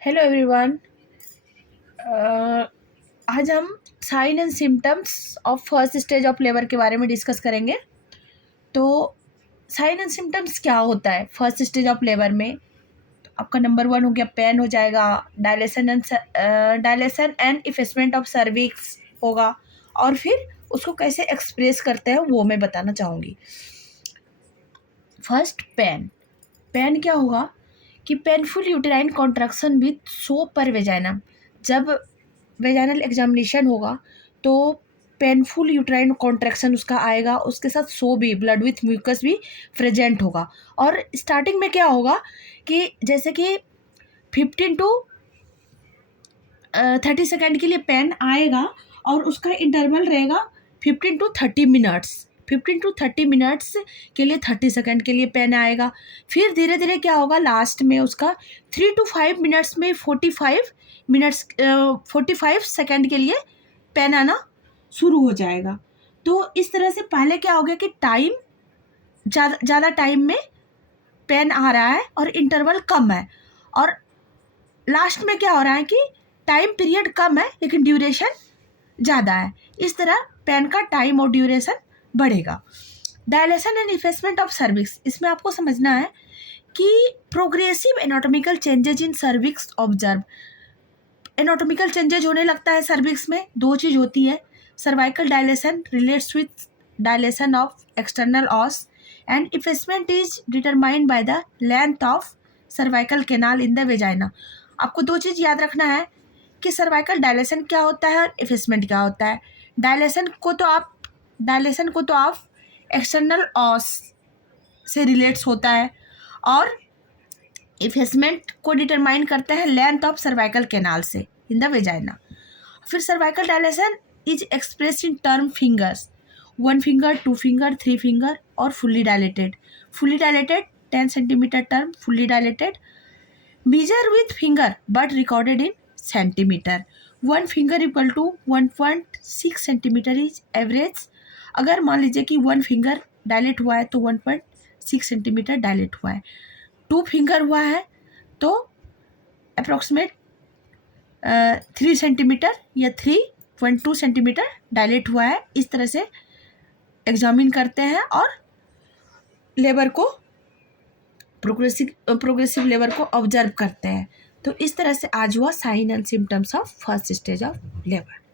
Hello everyone. आज हम sign and symptoms of first stage of labour के बारे में डिस्कस करेंगे। तो साइन एंड सिम्टम्स क्या होता है फर्स्ट स्टेज ऑफ लेबर में? आपका नंबर 1 हो गया, पेन हो जाएगा, dilation and effacement of cervix होगा, और फिर उसको कैसे एक्सप्रेस करते हैं वो मैं बताना चाहूँगी। फर्स्ट, पेन क्या होगा कि painful uterine contraction with so पर वेजाइना। जब वेजाइनल एग्जामिनेशन होगा तो पेनफुल यूटेराइन कॉन्ट्रैक्शन उसका आएगा, उसके साथ सो भी, ब्लड विथ म्यूकस भी प्रेजेंट होगा। और स्टार्टिंग में क्या होगा कि जैसे कि 15 टू 30 सेकेंड के लिए पेन आएगा और उसका इंटरवल रहेगा 15 टू 30 मिनट्स। 15 टू 30 मिनट्स के लिए 30 सेकेंड के लिए पेन आएगा। फिर धीरे धीरे क्या होगा, लास्ट में उसका 3 टू 5 मिनट्स में 45 सेकेंड के लिए पेन आना शुरू हो जाएगा। तो इस तरह से पहले क्या हो गया कि टाइम ज़्यादा टाइम में पेन आ रहा है और इंटरवल कम है, और लास्ट में क्या हो रहा है कि टाइम पीरियड कम है लेकिन ड्यूरेशन ज़्यादा है। इस तरह पेन का टाइम और ड्यूरेशन बढ़ेगा। Dilation and effacement of cervix, इसमें आपको समझना है कि progressive anatomical changes in cervix observe. Anatomical changes होने लगता है सर्विक्स में। दो चीज़ होती है, cervical dilation relates with dilation of external os and effacement is determined by the length of cervical canal in the vagina. आपको दो चीज़ याद रखना है कि सर्वाइकल डायलेशन क्या होता है और इफेसमेंट क्या होता है। डायलेशन को तो आप एक्सटर्नल ऑस से रिलेट्स होता है, और इफेसमेंट को डिटरमाइन करते हैं लेंथ ऑफ सर्वाइकल कैनाल से इन द वेजाइना। फिर cervical dilation is express in term fingers, 1 finger, 2 finger, 3 finger और fully dilated. 10 centimetre term, fully dilated. Measure with finger but recorded in centimetre. 1 finger equal to 1.6 centimetre is average. अगर मान लीजिए कि 1 finger dilate हुआ है तो 1.6 centimetre dilate हुआ है। 2 फिंगर हुआ है तो अप्रॉक्सीमेट 3 सेंटीमीटर या 3.2 सेंटीमीटर डायलेट हुआ है। इस तरह से एग्जामिन करते हैं और लेबर को प्रोग्रेसिव लेबर को ऑब्जर्व करते हैं। तो इस तरह से आज हुआ sign and symptoms of first stage of labour.